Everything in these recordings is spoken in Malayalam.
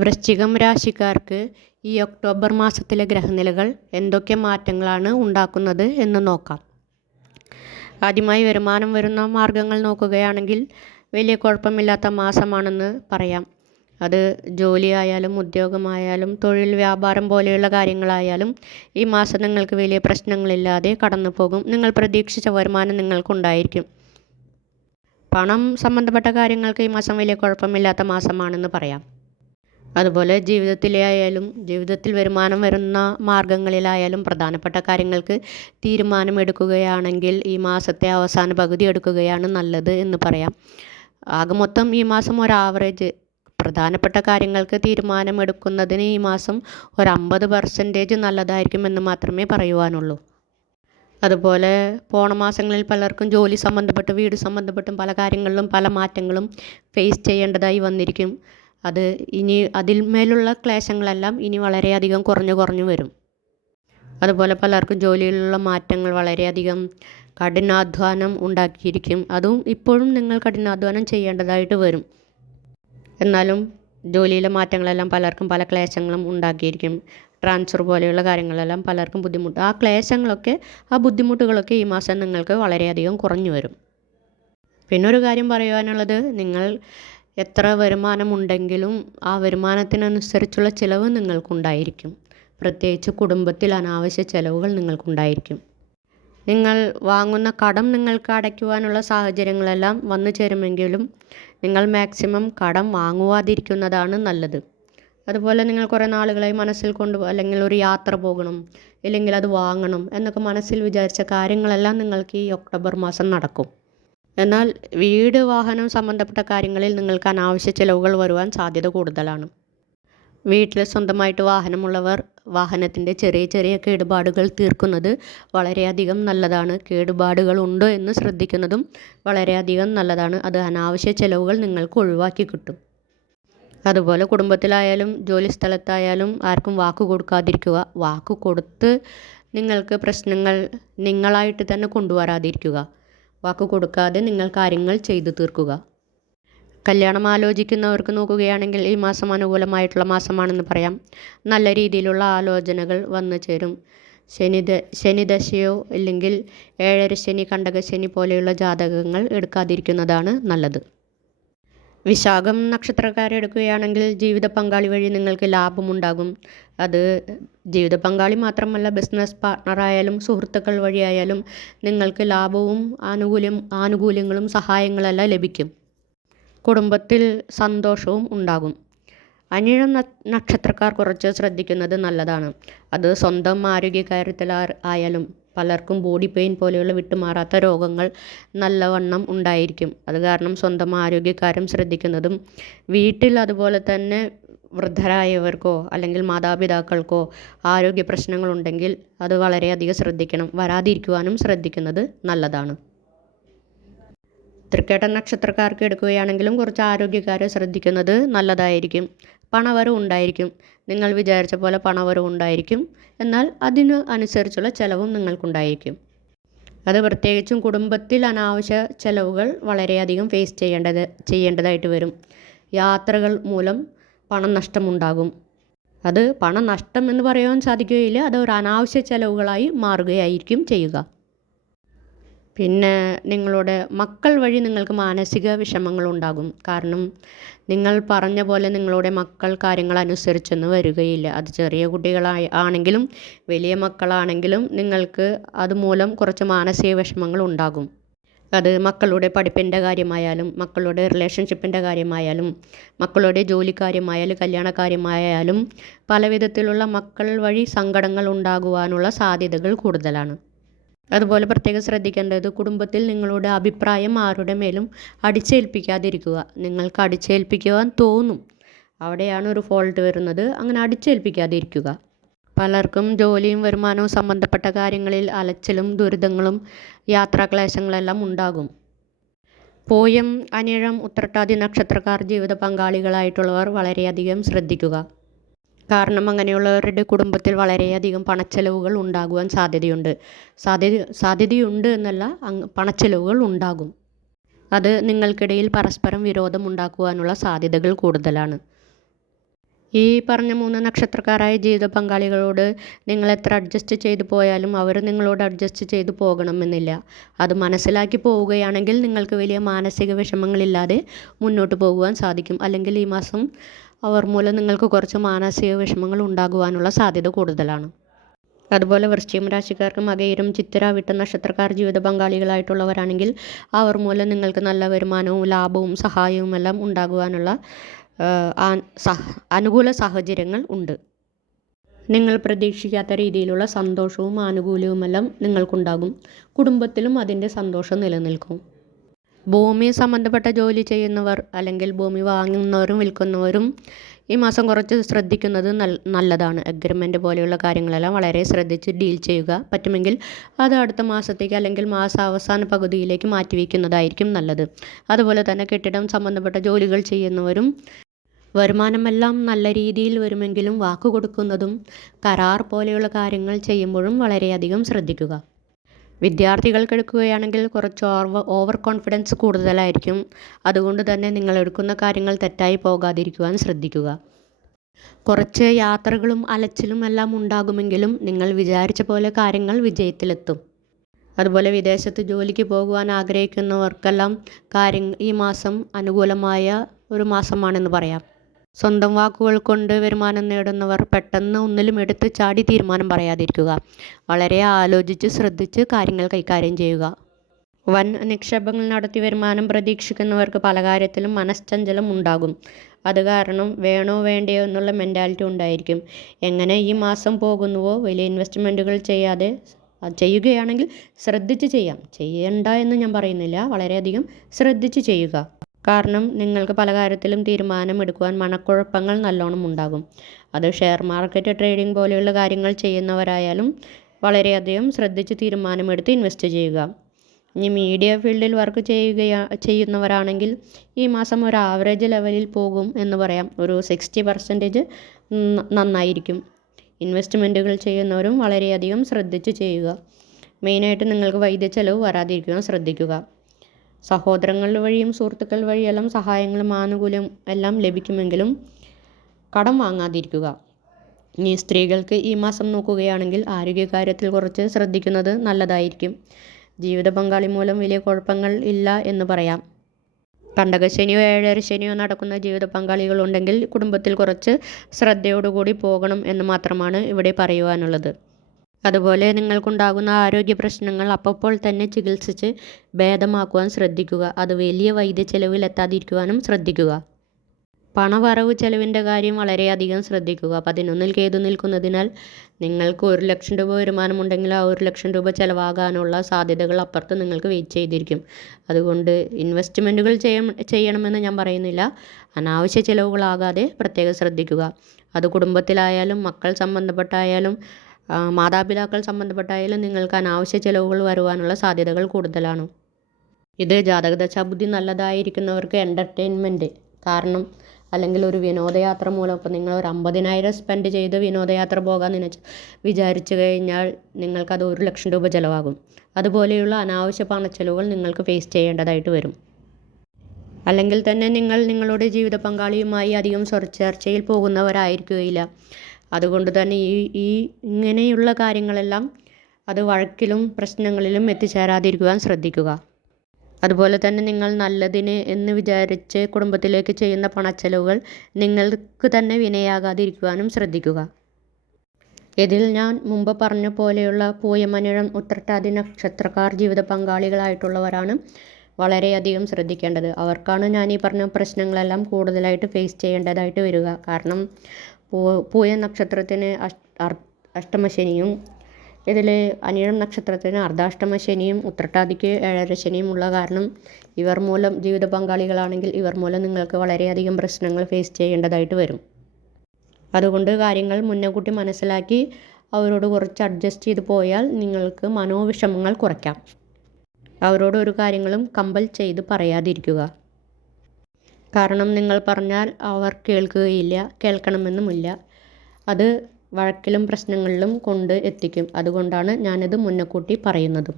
വൃശ്ചികം രാശിക്കാർക്ക് ഈ ഒക്ടോബർ മാസത്തിലെ ഗ്രഹനിലകൾ എന്തൊക്കെ മാറ്റങ്ങളാണ് ഉണ്ടാക്കുന്നത് എന്ന് നോക്കാം. ആദ്യമായി വരുമാനം വരുന്ന മാർഗങ്ങൾ നോക്കുകയാണെങ്കിൽ വലിയ കുഴപ്പമില്ലാത്ത മാസമാണെന്ന് പറയാം. അത് ജോലിയായാലും ഉദ്യോഗമായാലും തൊഴിൽ വ്യാപാരം പോലെയുള്ള കാര്യങ്ങളായാലും ഈ മാസം നിങ്ങൾക്ക് വലിയ പ്രശ്നങ്ങളില്ലാതെ കടന്നു പോകും നിങ്ങൾ പ്രതീക്ഷിച്ച വരുമാനം നിങ്ങൾക്കുണ്ടായിരിക്കും. പണം സംബന്ധപ്പെട്ട കാര്യങ്ങൾക്ക് ഈ മാസം വലിയ കുഴപ്പമില്ലാത്ത മാസമാണെന്ന് പറയാം. അതുപോലെ ജീവിതത്തിലെ ആയാലും ജീവിതത്തിൽ വരുമാനം വരുന്ന മാർഗങ്ങളിലായാലും പ്രധാനപ്പെട്ട കാര്യങ്ങൾക്ക് തീരുമാനമെടുക്കുകയാണെങ്കിൽ ഈ മാസത്തെ അവസാന പകുതി എടുക്കുകയാണ് നല്ലത് എന്ന് പറയാം. ആകെ മൊത്തം ഈ മാസം ഒരു ആവറേജ് പ്രധാനപ്പെട്ട കാര്യങ്ങൾക്ക് തീരുമാനമെടുക്കുന്നതിന് ഈ മാസം ഒരു അമ്പത് പെർസെന്റേജ് നല്ലതായിരിക്കുമെന്ന് മാത്രമേ പറയുവാനുള്ളൂ. അതുപോലെ പോണ മാസങ്ങളിൽ പലർക്കും ജോലി സംബന്ധപ്പെട്ട് വീട് സംബന്ധപ്പെട്ടും പല കാര്യങ്ങളിലും പല മാറ്റങ്ങളും ഫേസ് ചെയ്യേണ്ടതായി വന്നിരിക്കും. അത് ഇനി അതിന്മേലുള്ള ക്ലേശങ്ങളെല്ലാം ഇനി വളരെയധികം കുറഞ്ഞു കുറഞ്ഞു വരും. അതുപോലെ പലർക്കും ജോലിയിലുള്ള മാറ്റങ്ങൾ വളരെയധികം കഠിനാധ്വാനം ഉണ്ടാക്കിയിരിക്കും. അതും ഇപ്പോഴും നിങ്ങൾ കഠിനാധ്വാനം ചെയ്യേണ്ടതായിട്ട് വരും. എന്നാലും ജോലിയിലെ മാറ്റങ്ങളെല്ലാം പലർക്കും പല ക്ലേശങ്ങളും ഉണ്ടാക്കിയിരിക്കും. ട്രാൻസ്ഫർ പോലെയുള്ള കാര്യങ്ങളെല്ലാം പലർക്കും ബുദ്ധിമുട്ട്. ആ ക്ലേശങ്ങളൊക്കെ ആ ബുദ്ധിമുട്ടുകളൊക്കെ ഈ മാസം നിങ്ങൾക്ക് വളരെയധികം കുറഞ്ഞു വരും. പിന്നെ ഒരു കാര്യം പറയുവാനുള്ളത് നിങ്ങൾ എത്ര വരുമാനമുണ്ടെങ്കിലും ആ വരുമാനത്തിനനുസരിച്ചുള്ള ചിലവ് നിങ്ങൾക്കുണ്ടായിരിക്കും. പ്രത്യേകിച്ച് കുടുംബത്തിൽ അനാവശ്യ ചിലവുകൾ നിങ്ങൾക്കുണ്ടായിരിക്കും. നിങ്ങൾ വാങ്ങുന്ന കടം നിങ്ങൾക്ക് അടയ്ക്കുവാനുള്ള സാഹചര്യങ്ങളെല്ലാം വന്നു ചേരുമെങ്കിലും നിങ്ങൾ മാക്സിമം കടം വാങ്ങുവാതിരിക്കുന്നതാണ് നല്ലത്. അതുപോലെ നിങ്ങൾ കുറേ നാളുകളായി മനസ്സിൽ കൊണ്ട് അല്ലെങ്കിൽ ഒരു യാത്ര പോകണം ഇല്ലെങ്കിൽ അത് വാങ്ങണം എന്നൊക്കെ മനസ്സിൽ വിചാരിച്ച കാര്യങ്ങളെല്ലാം നിങ്ങൾക്ക് ഈ ഒക്ടോബർ മാസം നടക്കും. എന്നാൽ വീട് വാഹനം സംബന്ധപ്പെട്ട കാര്യങ്ങളിൽ നിങ്ങൾക്ക് അനാവശ്യ ചിലവുകൾ വരുവാൻ സാധ്യത കൂടുതലാണ്. വീട്ടിൽ സ്വന്തമായിട്ട് വാഹനമുള്ളവർ വാഹനത്തിന്റെ ചെറിയ ചെറിയ കേടുപാടുകൾ തീർക്കുന്നത് വളരെയധികം നല്ലതാണ്. കേടുപാടുകൾ ഉണ്ടോ എന്ന് ശ്രദ്ധിക്കുന്നതും വളരെയധികം നല്ലതാണ്. അത് അനാവശ്യ ചിലവുകൾ നിങ്ങൾക്ക് ഒഴിവാക്കി കിട്ടും. അതുപോലെ കുടുംബത്തിലായാലും ജോലി സ്ഥലത്തായാലും ആർക്കും വാക്ക് കൊടുക്കാതിരിക്കുക. വാക്ക് കൊടുത്ത് നിങ്ങൾക്ക് പ്രശ്നങ്ങൾ നിങ്ങളായിട്ട് തന്നെ കൊണ്ടുവരാതിരിക്കുക. വാക്ക് കൊടുക്കാതെ നിങ്ങൾ കാര്യങ്ങൾ ചെയ്തു തീർക്കുക. കല്യാണം ആലോചിക്കുന്നവർക്ക് നോക്കുകയാണെങ്കിൽ ഈ മാസം അനുകൂലമായിട്ടുള്ള മാസമാണെന്ന് പറയാം. നല്ല രീതിയിലുള്ള ആലോചനകൾ വന്നു ചേരും. ശനിദ ശനിദശയോ ഇല്ലെങ്കിൽ ഏഴര ശനി കണ്ടകശനി പോലെയുള്ള ജാതകങ്ങൾ എടുക്കാതിരിക്കുന്നതാണ് നല്ലത്. വിശാഖം നക്ഷത്രക്കാരെടുക്കുകയാണെങ്കിൽ ജീവിത പങ്കാളി വഴി നിങ്ങൾക്ക് ലാഭമുണ്ടാകും. അത് ജീവിത പങ്കാളി മാത്രമല്ല ബിസിനസ് പാർട്ട്ണറായാലും സുഹൃത്തുക്കൾ വഴിയായാലും നിങ്ങൾക്ക് ലാഭവും ആനുകൂല്യം ആനുകൂല്യങ്ങളും സഹായങ്ങളെല്ലാം ലഭിക്കും. കുടുംബത്തിൽ സന്തോഷവും ഉണ്ടാകും. അനിഴ നക്ഷത്രക്കാർ കുറച്ച് ശ്രദ്ധിക്കുന്നത് നല്ലതാണ്. അത് സ്വന്തം ആരോഗ്യകാര്യത്തിൽ ആയാലും പലർക്കും ബോഡി പെയിൻ പോലെയുള്ള വിട്ടുമാറാത്ത രോഗങ്ങൾ നല്ലവണ്ണം ഉണ്ടായിരിക്കും. അത് കാരണം സ്വന്തം ആരോഗ്യകാര്യം ശ്രദ്ധിക്കുന്നതും വീട്ടിൽ അതുപോലെ തന്നെ വൃദ്ധരായവർക്കോ അല്ലെങ്കിൽ മാതാപിതാക്കൾക്കോ ആരോഗ്യ പ്രശ്നങ്ങളുണ്ടെങ്കിൽ അത് വളരെയധികം ശ്രദ്ധിക്കണം. വരാതിരിക്കുവാനും ശ്രദ്ധിക്കുന്നത് നല്ലതാണ്. തൃക്കേട്ട നക്ഷത്രക്കാർക്ക് എടുക്കുകയാണെങ്കിലും കുറച്ച് ആരോഗ്യക്കാരെ ശ്രദ്ധിക്കുന്നത് നല്ലതായിരിക്കും. പണവരവ് ഉണ്ടായിരിക്കും. നിങ്ങൾ വിചാരിച്ച പോലെ പണവരവ് ഉണ്ടായിരിക്കും. എന്നാൽ അതിന് അനുസരിച്ചുള്ള ചിലവും നിങ്ങൾക്കുണ്ടായിരിക്കും. അത് പ്രത്യേകിച്ചും കുടുംബത്തിൽ അനാവശ്യ ചിലവുകൾ വളരെയധികം ഫേസ് ചെയ്യേണ്ടത് ചെയ്യേണ്ടതായിട്ട് വരും. യാത്രകൾ മൂലം പണം നഷ്ടമുണ്ടാകും. അത് പണം നഷ്ടം എന്ന് പറയാൻ സാധിക്കുകയില്ല. അത് ഒരു അനാവശ്യ ചിലവുകളായി മാറുകയായിരിക്കും ചെയ്യുക. പിന്നെ നിങ്ങളുടെ മക്കൾ വഴി നിങ്ങൾക്ക് മാനസിക വിഷമങ്ങൾ ഉണ്ടാകും. കാരണം നിങ്ങൾ പറഞ്ഞ പോലെ നിങ്ങളുടെ മക്കൾ കാര്യങ്ങൾ അനുസരിച്ചൊന്നും വരികയില്ല. അത് ചെറിയ കുട്ടികളായി ആണെങ്കിലും വലിയ മക്കളാണെങ്കിലും നിങ്ങൾക്ക് അതുമൂലം കുറച്ച് മാനസിക വിഷമങ്ങൾ ഉണ്ടാകും. അത് മക്കളുടെ പഠിപ്പിന്റെ കാര്യമായാലും മക്കളുടെ റിലേഷൻഷിപ്പിന്റെ കാര്യമായാലും മക്കളുടെ ജോലിക്കാര്യമായാലും കല്യാണ കാര്യമായാലും പല വിധത്തിലുള്ള മക്കൾ വഴി സങ്കടങ്ങൾ ഉണ്ടാകുവാനുള്ള സാധ്യതകൾ കൂടുതലാണ്. അതുപോലെ പ്രത്യേകം ശ്രദ്ധിക്കേണ്ടത് കുടുംബത്തിൽ നിങ്ങളുടെ അഭിപ്രായം ആരുടെ മേലും അടിച്ചേൽപ്പിക്കാതിരിക്കുക. നിങ്ങൾക്ക് അടിച്ചേൽപ്പിക്കുവാൻ തോന്നും. അവിടെയാണ് ഒരു ഫോൾട്ട് വരുന്നത്. അങ്ങനെ അടിച്ചേൽപ്പിക്കാതിരിക്കുക. പലർക്കും ജോലിയും വരുമാനവും സംബന്ധപ്പെട്ട കാര്യങ്ങളിൽ അലച്ചിലും ദുരിതങ്ങളും യാത്രാക്ലേശങ്ങളെല്ലാം ഉണ്ടാകും. പോയം അനിഴം ഉത്രട്ടാതി നക്ഷത്രക്കാർ ജീവിത പങ്കാളികളായിട്ടുള്ളവർ വളരെയധികം ശ്രദ്ധിക്കുക. കാരണം അങ്ങനെയുള്ളവരുടെ കുടുംബത്തിൽ വളരെയധികം പണച്ചെലവുകൾ ഉണ്ടാകുവാൻ സാധ്യതയുണ്ട്. സാധ്യത സാധ്യതയുണ്ട് എന്നല്ല പണച്ചെലവുകൾ ഉണ്ടാകും. അത് നിങ്ങൾക്കിടയിൽ പരസ്പരം വിരോധം ഉണ്ടാക്കുവാനുള്ള സാധ്യതകൾ കൂടുതലാണ്. ഈ പറഞ്ഞ മൂന്ന് നക്ഷത്രക്കാരായ ജീവിത പങ്കാളികളോട് നിങ്ങൾ എത്ര അഡ്ജസ്റ്റ് ചെയ്തു പോയാലും അവർ നിങ്ങളോട് അഡ്ജസ്റ്റ് ചെയ്തു പോകണമെന്നില്ല. അത് മനസ്സിലാക്കി പോവുകയാണെങ്കിൽ നിങ്ങൾക്ക് വലിയ മാനസിക വിഷമങ്ങളില്ലാതെ മുന്നോട്ട് പോകുവാൻ സാധിക്കും. അല്ലെങ്കിൽ ഈ മാസം അവർ മൂലം നിങ്ങൾക്ക് കുറച്ച് മാനസിക വിഷമങ്ങൾ ഉണ്ടാകുവാനുള്ള സാധ്യത കൂടുതലാണ്. അതുപോലെ വൃശ്ചികം രാശിക്കാർക്ക് മകയിരും ചിത്തിര വിട്ട നക്ഷത്രക്കാർ ജീവിത പങ്കാളികളായിട്ടുള്ളവരാണെങ്കിൽ അവർ മൂലം നിങ്ങൾക്ക് നല്ല വരുമാനവും ലാഭവും സഹായവും എല്ലാം ഉണ്ടാകുവാനുള്ള അനുകൂല സാഹചര്യങ്ങൾ ഉണ്ട്. നിങ്ങൾ പ്രതീക്ഷിക്കാത്ത രീതിയിലുള്ള സന്തോഷവും ആനുകൂല്യവുമെല്ലാം നിങ്ങൾക്കുണ്ടാകും. കുടുംബത്തിലും അതിന്റെ സന്തോഷം നിലനിൽക്കും. ഭൂമി സംബന്ധപ്പെട്ട ജോലി ചെയ്യുന്നവർ അല്ലെങ്കിൽ ഭൂമി വാങ്ങുന്നവരും വിൽക്കുന്നവരും ഈ മാസം കുറച്ച് ശ്രദ്ധിക്കുന്നത് നല്ലതാണ്. അഗ്രിമെന്റ് പോലെയുള്ള കാര്യങ്ങളെല്ലാം വളരെ ശ്രദ്ധിച്ച് ഡീൽ ചെയ്യുക പറ്റുമെങ്കിൽ അത് അടുത്ത മാസത്തേക്ക് അല്ലെങ്കിൽ മാസാവസാന പകുതിയിലേക്ക് മാറ്റിവെക്കുന്നതായിരിക്കും നല്ലത്. അതുപോലെ തന്നെ കെട്ടിടം സംബന്ധപ്പെട്ട ജോലികൾ ചെയ്യുന്നവരും വരുമാനമെല്ലാം നല്ല രീതിയിൽ വരുമെങ്കിലും വാക്ക് കൊടുക്കുന്നതും കരാർ പോലെയുള്ള കാര്യങ്ങൾ ചെയ്യുമ്പോഴും വളരെയധികം ശ്രദ്ധിക്കുക. വിദ്യാർത്ഥികൾക്ക് എടുക്കുകയാണെങ്കിൽ കുറച്ച് ഓവർ ഓവർ കോൺഫിഡൻസ് കൂടുതലായിരിക്കും. അതുകൊണ്ട് തന്നെ നിങ്ങൾ എടുക്കുന്ന കാര്യങ്ങൾ തെറ്റായി പോകാതിരിക്കുവാൻ ശ്രദ്ധിക്കുക. കുറച്ച് യാത്രകളും അലച്ചിലും എല്ലാം ഉണ്ടാകുമെങ്കിലും നിങ്ങൾ വിചാരിച്ച പോലെ കാര്യങ്ങൾ വിജയത്തിലെത്തും. അതുപോലെ വിദേശത്ത് ജോലിക്ക് പോകുവാൻ ആഗ്രഹിക്കുന്നവർക്കെല്ലാം കാര്യം ഈ മാസം അനുകൂലമായ ഒരു മാസമാണെന്ന് പറയാം. സ്വന്തം വാക്കുകൾ കൊണ്ട് വരുമാനം നേടുന്നവർ പെട്ടെന്ന് ഒന്നിലും എടുത്ത് ചാടി തീരുമാനം പറയാതിരിക്കുക. വളരെ ആലോചിച്ച് ശ്രദ്ധിച്ച് കാര്യങ്ങൾ കൈകാര്യം ചെയ്യുക. വൻ നിക്ഷേപങ്ങൾ നടത്തി വരുമാനം പ്രതീക്ഷിക്കുന്നവർക്ക് പല കാര്യത്തിലും മനഃചഞ്ചലം ഉണ്ടാകും. അത് കാരണം വേണോ വേണ്ടയോ എന്നുള്ള മെന്റാലിറ്റി ഉണ്ടായിരിക്കും. എങ്ങനെ ഈ മാസം പോകുന്നുവോ വലിയ ഇൻവെസ്റ്റ്മെന്റുകൾ ചെയ്യാതെ ചെയ്യുകയാണെങ്കിൽ ശ്രദ്ധിച്ച് ചെയ്യാം. ചെയ്യണ്ട എന്ന് ഞാൻ പറയുന്നില്ല. വളരെയധികം ശ്രദ്ധിച്ച് ചെയ്യുക. കാരണം നിങ്ങൾക്ക് പല കാര്യത്തിലും തീരുമാനമെടുക്കുവാൻ മനക്കുഴപ്പങ്ങൾ നല്ലോണം ഉണ്ടാകും. അത് ഷെയർ മാർക്കറ്റ് ട്രേഡിംഗ് പോലെയുള്ള കാര്യങ്ങൾ ചെയ്യുന്നവരായാലും വളരെയധികം ശ്രദ്ധിച്ച് തീരുമാനമെടുത്ത് ഇൻവെസ്റ്റ് ചെയ്യുക. ഇനി മീഡിയ ഫീൽഡിൽ വർക്ക് ചെയ്യുകയാ ചെയ്യുന്നവരാണെങ്കിൽ ഈ മാസം ഒരു ആവറേജ് ലെവലിൽ പോകും എന്ന് പറയാം. ഒരു സിക്സ്റ്റി പെർസെന്റേജ് നന്നായിരിക്കും. ഇൻവെസ്റ്റ്മെന്റുകൾ ചെയ്യുന്നവരും വളരെയധികം ശ്രദ്ധിച്ച് ചെയ്യുക. മെയിനായിട്ട് നിങ്ങൾക്ക് വൈദ്യ ചെലവ് വരാതിരിക്കുവാൻ ശ്രദ്ധിക്കുക. സഹോദരങ്ങൾ വഴിയും സുഹൃത്തുക്കൾ വഴിയെല്ലാം സഹായങ്ങളും ആനുകൂല്യം എല്ലാം ലഭിക്കുമെങ്കിലും കടം വാങ്ങാതിരിക്കുക. ഇനി സ്ത്രീകൾക്ക് ഈ മാസം നോക്കുകയാണെങ്കിൽ ആരോഗ്യകാര്യത്തിൽ കുറച്ച് ശ്രദ്ധിക്കുന്നത് നല്ലതായിരിക്കും. ജീവിത പങ്കാളി മൂലം വലിയ കുഴപ്പങ്ങൾ ഇല്ല എന്ന് പറയാം. കണ്ടകശനിയോ ഏഴര ശനിയോ നടക്കുന്ന ജീവിത പങ്കാളികളുണ്ടെങ്കിൽ കുടുംബത്തിൽ കുറച്ച് ശ്രദ്ധയോടുകൂടി പോകണം എന്ന് മാത്രമാണ് ഇവിടെ പറയുവാനുള്ളത്. അതുപോലെ നിങ്ങൾക്കുണ്ടാകുന്ന ആരോഗ്യ പ്രശ്നങ്ങൾ അപ്പോൾ തന്നെ ചികിത്സിച്ച് ഭേദമാക്കുവാൻ ശ്രദ്ധിക്കുക. അത് വലിയ വൈദ്യ ചെലവിൽ എത്താതിരിക്കുവാനും ശ്രദ്ധിക്കുക. പണവരവ് ചെലവിന്റെ കാര്യം വളരെയധികം ശ്രദ്ധിക്കുക. പതിനൊന്നിൽ കേതു നിൽക്കുന്നതിനാൽ നിങ്ങൾക്ക് ഒരു ലക്ഷം രൂപ വരുമാനമുണ്ടെങ്കിൽ ആ ഒരു ലക്ഷം രൂപ ചിലവാകാനുള്ള സാധ്യതകൾ അപ്പുറത്ത് നിങ്ങൾക്ക് വെയിറ്റ് ചെയ്തിരിക്കും. അതുകൊണ്ട് ഇൻവെസ്റ്റ്മെന്റുകൾ ചെയ്യണമെന്ന് ഞാൻ പറയുന്നില്ല. അനാവശ്യ ചിലവുകളാകാതെ പ്രത്യേകം ശ്രദ്ധിക്കുക. അത് കുടുംബത്തിലായാലും മക്കൾ സംബന്ധപ്പെട്ടായാലും മാതാപിതാക്കൾ സംബന്ധപ്പെട്ടായാലും നിങ്ങൾക്ക് അനാവശ്യ ചിലവുകൾ വരുവാനുള്ള സാധ്യതകൾ കൂടുതലാണ്. ഇത് ജാതകദശാബുദ്ധി നല്ലതായിരിക്കുന്നവർക്ക് എന്റർടൈൻമെന്റ് കാരണം അല്ലെങ്കിൽ ഒരു വിനോദയാത്ര മൂലം ഇപ്പോൾ നിങ്ങൾ ഒരു അമ്പതിനായിരം സ്പെൻഡ് ചെയ്ത് വിനോദയാത്ര പോകാൻ നിനച്ച് വിചാരിച്ചു കഴിഞ്ഞാൽ നിങ്ങൾക്കത് ഒരു ലക്ഷം രൂപ ചിലവാകും. അതുപോലെയുള്ള അനാവശ്യ പണച്ചെലവുകൾ നിങ്ങൾക്ക് ഫേസ് ചെയ്യേണ്ടതായിട്ട് വരും. അല്ലെങ്കിൽ തന്നെ നിങ്ങൾ നിങ്ങളുടെ ജീവിത പങ്കാളിയുമായി അധികം ചർച്ചയിൽ പോകുന്നവരായിരിക്കുകയില്ല. അതുകൊണ്ട് തന്നെ ഈ ഈ ഇങ്ങനെയുള്ള കാര്യങ്ങളെല്ലാം അത് വഴക്കിലും പ്രശ്നങ്ങളിലും എത്തിച്ചേരാതിരിക്കുവാൻ ശ്രദ്ധിക്കുക. അതുപോലെ തന്നെ നിങ്ങൾ നല്ലതിന് എന്ന് വിചാരിച്ച് കുടുംബത്തിലേക്ക് ചെയ്യുന്ന പണച്ചെലവുകൾ നിങ്ങൾക്ക് തന്നെ വിനയാകാതിരിക്കുവാനും ശ്രദ്ധിക്കുക. ഇതിൽ ഞാൻ മുമ്പ് പറഞ്ഞ പോലെയുള്ള പൂയമനിഴം ഉത്രട്ടാതി നക്ഷത്രക്കാർ ജീവിത പങ്കാളികളായിട്ടുള്ളവരാണ് വളരെയധികം ശ്രദ്ധിക്കേണ്ടത്. അവർക്കാണ് ഞാൻ ഈ പറഞ്ഞ പ്രശ്നങ്ങളെല്ലാം കൂടുതലായിട്ട് ഫേസ് ചെയ്യേണ്ടതായിട്ട് വരിക. കാരണം പൂയ നക്ഷത്രത്തിന് അഷ്ടമശനിയും ഇതിൽ അനിഴം നക്ഷത്രത്തിന് അർദ്ധാഷ്ടമ ശനിയും ഉത്രട്ടാതിക്ക് ഏഴര ശനിയും ഉള്ള കാരണം ഇവർ മൂലം ജീവിത പങ്കാളികളാണെങ്കിൽ ഇവർ മൂലം നിങ്ങൾക്ക് വളരെയധികം പ്രശ്നങ്ങൾ ഫേസ് ചെയ്യേണ്ടതായിട്ട് വരും. അതുകൊണ്ട് കാര്യങ്ങൾ മുന്നകൂട്ടി മനസ്സിലാക്കി അവരോട് കുറച്ച് അഡ്ജസ്റ്റ് ചെയ്ത് പോയാൽ നിങ്ങൾക്ക് മനോവിഷമങ്ങൾ കുറയ്ക്കാം. അവരോട് ഒരു കാര്യങ്ങളും കമ്പൽ ചെയ്ത് പറയാതിരിക്കുക. കാരണം നിങ്ങൾ പറഞ്ഞാൽ അവർ കേൾക്കുകയില്ല കേൾക്കണമെന്നുമില്ല. അത് വഴക്കിലും പ്രശ്നങ്ങളിലും കൊണ്ട് എത്തിക്കും. അതുകൊണ്ടാണ് ഞാനിത് മുന്നക്കൂട്ടി പറയുന്നതും.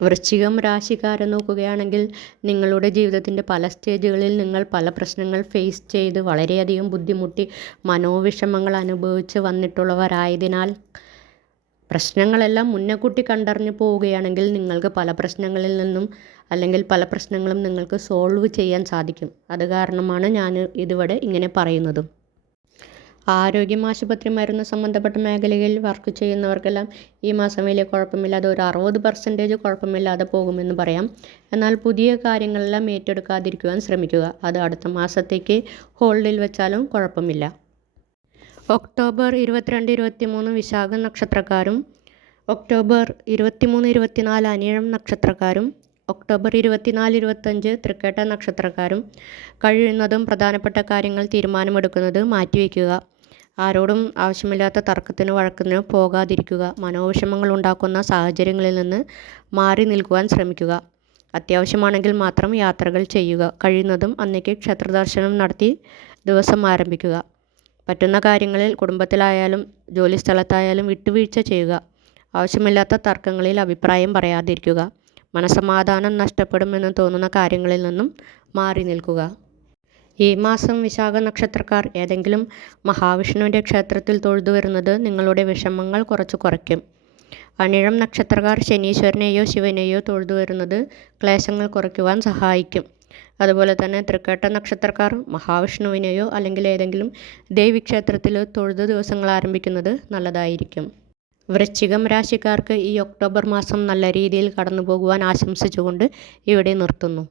വൃശ്ചികം രാശിക്കാരെ നോക്കുകയാണെങ്കിൽ നിങ്ങളുടെ ജീവിതത്തിന്റെ പല സ്റ്റേജുകളിൽ നിങ്ങൾ പല പ്രശ്നങ്ങൾ ഫേസ് ചെയ്ത് വളരെയധികം ബുദ്ധിമുട്ടി മനോവിഷമങ്ങൾ അനുഭവിച്ച് വന്നിട്ടുള്ളവരായതിനാൽ പ്രശ്നങ്ങളെല്ലാം മുന്നക്കൂട്ടി കണ്ടറിഞ്ഞു പോവുകയാണെങ്കിൽ നിങ്ങൾക്ക് പല പ്രശ്നങ്ങളിൽ നിന്നും അല്ലെങ്കിൽ പല പ്രശ്നങ്ങളും നിങ്ങൾക്ക് സോൾവ് ചെയ്യാൻ സാധിക്കും. അത് കാരണമാണ് ഞാൻ ഇതിവിടെ ഇങ്ങനെ പറയുന്നത്. ആരോഗ്യം ആശുപത്രി മരുന്ന് സംബന്ധപ്പെട്ട മേഖലയിൽ വർക്ക് ചെയ്യുന്നവർക്കെല്ലാം ഈ മാസം വലിയ കുഴപ്പമില്ലാതെ ഒരു അറുപത് പെർസെന്റേജ് കുഴപ്പമില്ലാതെ പോകുമെന്ന് പറയാം. എന്നാൽ പുതിയ കാര്യങ്ങളെല്ലാം ഏറ്റെടുക്കാതിരിക്കുവാൻ ശ്രമിക്കുക. അത് അടുത്ത മാസത്തേക്ക് ഹോൾഡിൽ വെച്ചാലും കുഴപ്പമില്ല. ഒക്ടോബർ ഇരുപത്തിരണ്ട് ഇരുപത്തി മൂന്ന് വിശാഖ നക്ഷത്രക്കാരും ഒക്ടോബർ ഇരുപത്തിമൂന്ന് ഇരുപത്തിനാല് അനിഴം നക്ഷത്രക്കാരും ഒക്ടോബർ ഇരുപത്തിനാല് ഇരുപത്തഞ്ച് തൃക്കേട്ട നക്ഷത്രക്കാരും കഴിയുന്നതും പ്രധാനപ്പെട്ട കാര്യങ്ങൾ തീരുമാനമെടുക്കുന്നത് മാറ്റിവെക്കുക ആരോടും ആവശ്യമില്ലാത്ത തർക്കത്തിനോ വഴക്കിനോ പോകാതിരിക്കുക. മനോവിഷമങ്ങൾ ഉണ്ടാക്കുന്ന സാഹചര്യങ്ങളിൽ നിന്ന് മാറി നിൽക്കുവാൻ ശ്രമിക്കുക. അത്യാവശ്യമാണെങ്കിൽ മാത്രം യാത്രകൾ ചെയ്യുക. കഴിയുന്നതും അന്നേക്ക് ക്ഷേത്രദർശനം നടത്തി ദിവസം ആരംഭിക്കുക. പറ്റുന്ന കാര്യങ്ങളിൽ കുടുംബത്തിലായാലും ജോലി സ്ഥലത്തായാലും വിട്ടുവീഴ്ച ചെയ്യുക. ആവശ്യമില്ലാത്ത തർക്കങ്ങളിൽ അഭിപ്രായം പറയാതിരിക്കുക. മനസമാധാനം നഷ്ടപ്പെടുമെന്ന് തോന്നുന്ന കാര്യങ്ങളിൽ നിന്നും മാറി നിൽക്കുക. ഈ മാസം വിശാഖ നക്ഷത്രക്കാർ ഏതെങ്കിലും മഹാവിഷ്ണുവിന്റെ ക്ഷേത്രത്തിൽ തൊഴുതു വരുന്നത് നിങ്ങളുടെ വിഷമങ്ങൾ കുറച്ച് കുറയ്ക്കും. അനിഴം നക്ഷത്രക്കാർ ശനീശ്വരനെയോ ശിവനെയോ തൊഴുതു വരുന്നത് ക്ലേശങ്ങൾ കുറയ്ക്കുവാൻ സഹായിക്കും. അതുപോലെ തന്നെ തൃക്കേട്ട നക്ഷത്രക്കാർ മഹാവിഷ്ണുവിനെയോ അല്ലെങ്കിൽ ഏതെങ്കിലും ദേവീക്ഷേത്രത്തിൽ തൊഴുതു ദിവസങ്ങൾ ആരംഭിക്കുന്നത് നല്ലതായിരിക്കും. വൃശ്ചികം രാശിക്കാർക്ക് ഈ ഒക്ടോബർ മാസം നല്ല രീതിയിൽ കടന്നു പോകുവാൻ ആശംസിച്ചുകൊണ്ട് ഇവിടെ നിർത്തുന്നു.